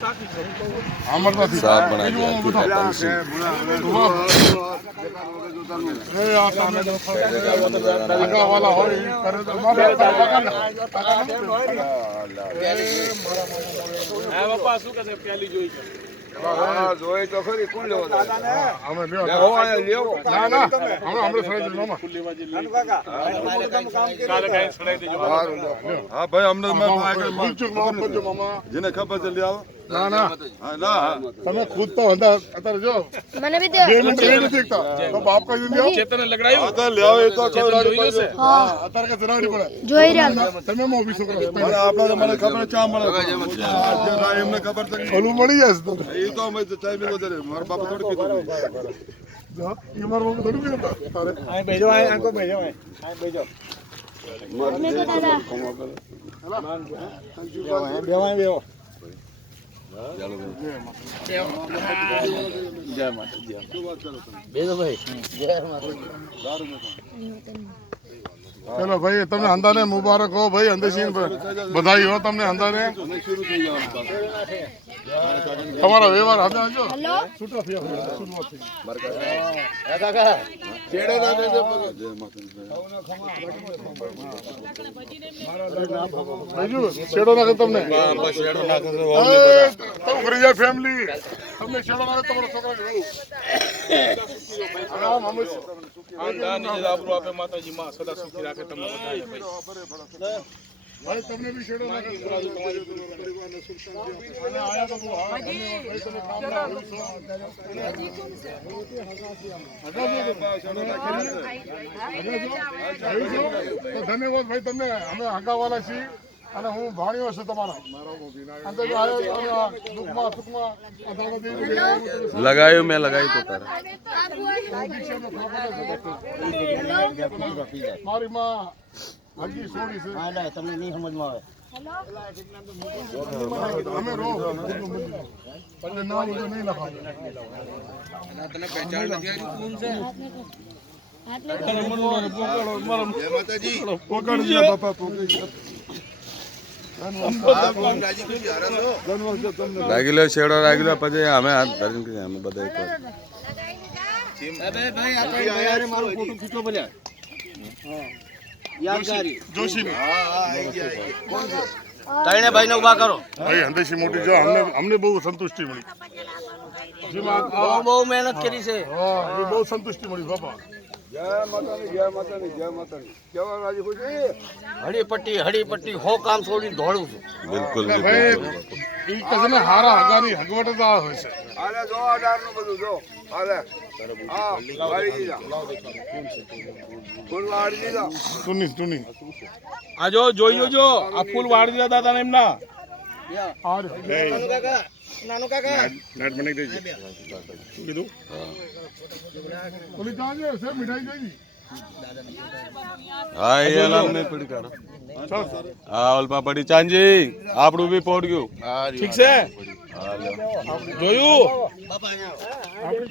साहब बना दिया જોઈ તો ખરી કોણ લેવો હા ભાઈ અમને જેને ખબર છે આવો ના ના તમે ખુદ તો અત્યારે જો મને भी दे 2 मिनट नहीं देखता तो बाप का दिन दियो ચેતન લગડાયું आता ले आओ ये तो कोई राडी पड़े हां અત્યારે કે જરાડી પડે જોઈ રહ્યા તમે મો ઓફિસ કરો મને આપણા મને ખબર ચા મળે એમને ખબર છે ઓલું મળી જશે તો એ તો અમે ટાઈમ નો જરે મારા બાપા થોડી કીધું જો એ મારો બાપ થોડું કીધું તારે આ બેજો આ આંકો બેજો આ બેજો મને તો દાદા બેવા બેવો जय माता जय બેજો ભાઈ જય માતા चलो भाई तुमने हंदाने मुबारक हो भाई अंदेशीन बधाई हो तुमने हंदाने તમારો વ્યવહાર હતા જો હેલો છૂટો થયો શરૂઆત થઈ કાકા છેડે ના દેજો બીજું છેડો નાખે તમને છેડો નાખો તમે કરી જાય ફેમિલી તમને છેડો નાખે તમારો છોકરા આરામ અમે આંદા નિજ આબરૂ આપે માતાજી માં સદા સુખી રાખે તમને બધાને ભાઈ ભાઈ તમને બી છેડો નાખે તમારી પરિવારને સુખ શાંતિ અને આયા તો બહુ હા તમે કામ ના તો ધન્યવાદ ભાઈ તમને અમે હગાવાલા છીએ અને હું ભાણ્યો છું તમારા દુઃખમાં સુખમાં लगायो मैं लगाई तो तारा મારી માં હજી સોડી છે હા તમને નહીં સમજમાં આવે અમે રો પણ નામ તો નહીં લખાવ તને પહેચાન નથી આવી કોણ છે હાથ લે માતાજી પોકડ ગયા બાપા પોકડ रागिलो छेड़ो रागिलो પછી અમે હાથ ધરીને કે અમે બધા એક ભાઈ આ કઈ ભાઈ મારો ફોટો ખીચો બોલ્યા યાદગારી જોશી તાઈને ભાઈને ઊભા કરો ભાઈ હંદેશી મોટી જો અમને બહુ સંતુષ્ટિ મળી બહુ મહેનત કરી છે હા એ બહુ સંતુષ્ટિ મળી બાપા જય માતાની જય માતાની જય માતાની કેવા રાજી ખુશી હડીપટ્ટી હો કામ છોડીને દોડું છું बिल्कुल ભાઈ ઈ કસે ને હારા હગાની હગવટ જ આ હોય છે આલે જો 18 નું બધું જો આલે હા વાળી દીધા ફૂલ વાળી દીધા તુની આ જો જોઈ જો આ ફૂલ વાળી દીધા દાદા એમના આર નાનું કાકા નેટ બની ગઈ છે શું કીધું ઓલી જાજે છે મીઠાઈ જોઈ હા એ અલામ ને પડી કાઢો ચાલ હા ઓલમાં પડી ચાંજી આપણું બી પોડ ગયું ઠીક છે હા લ્યો જોયું